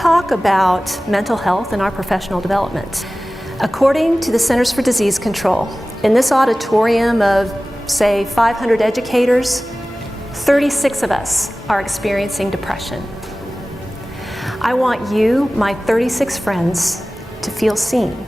talk about mental health and our professional development. According to the Centers for Disease Control, in this auditorium of, say, 500 educators, 36 of us are experiencing depression. I want you, my 36 friends, to feel seen.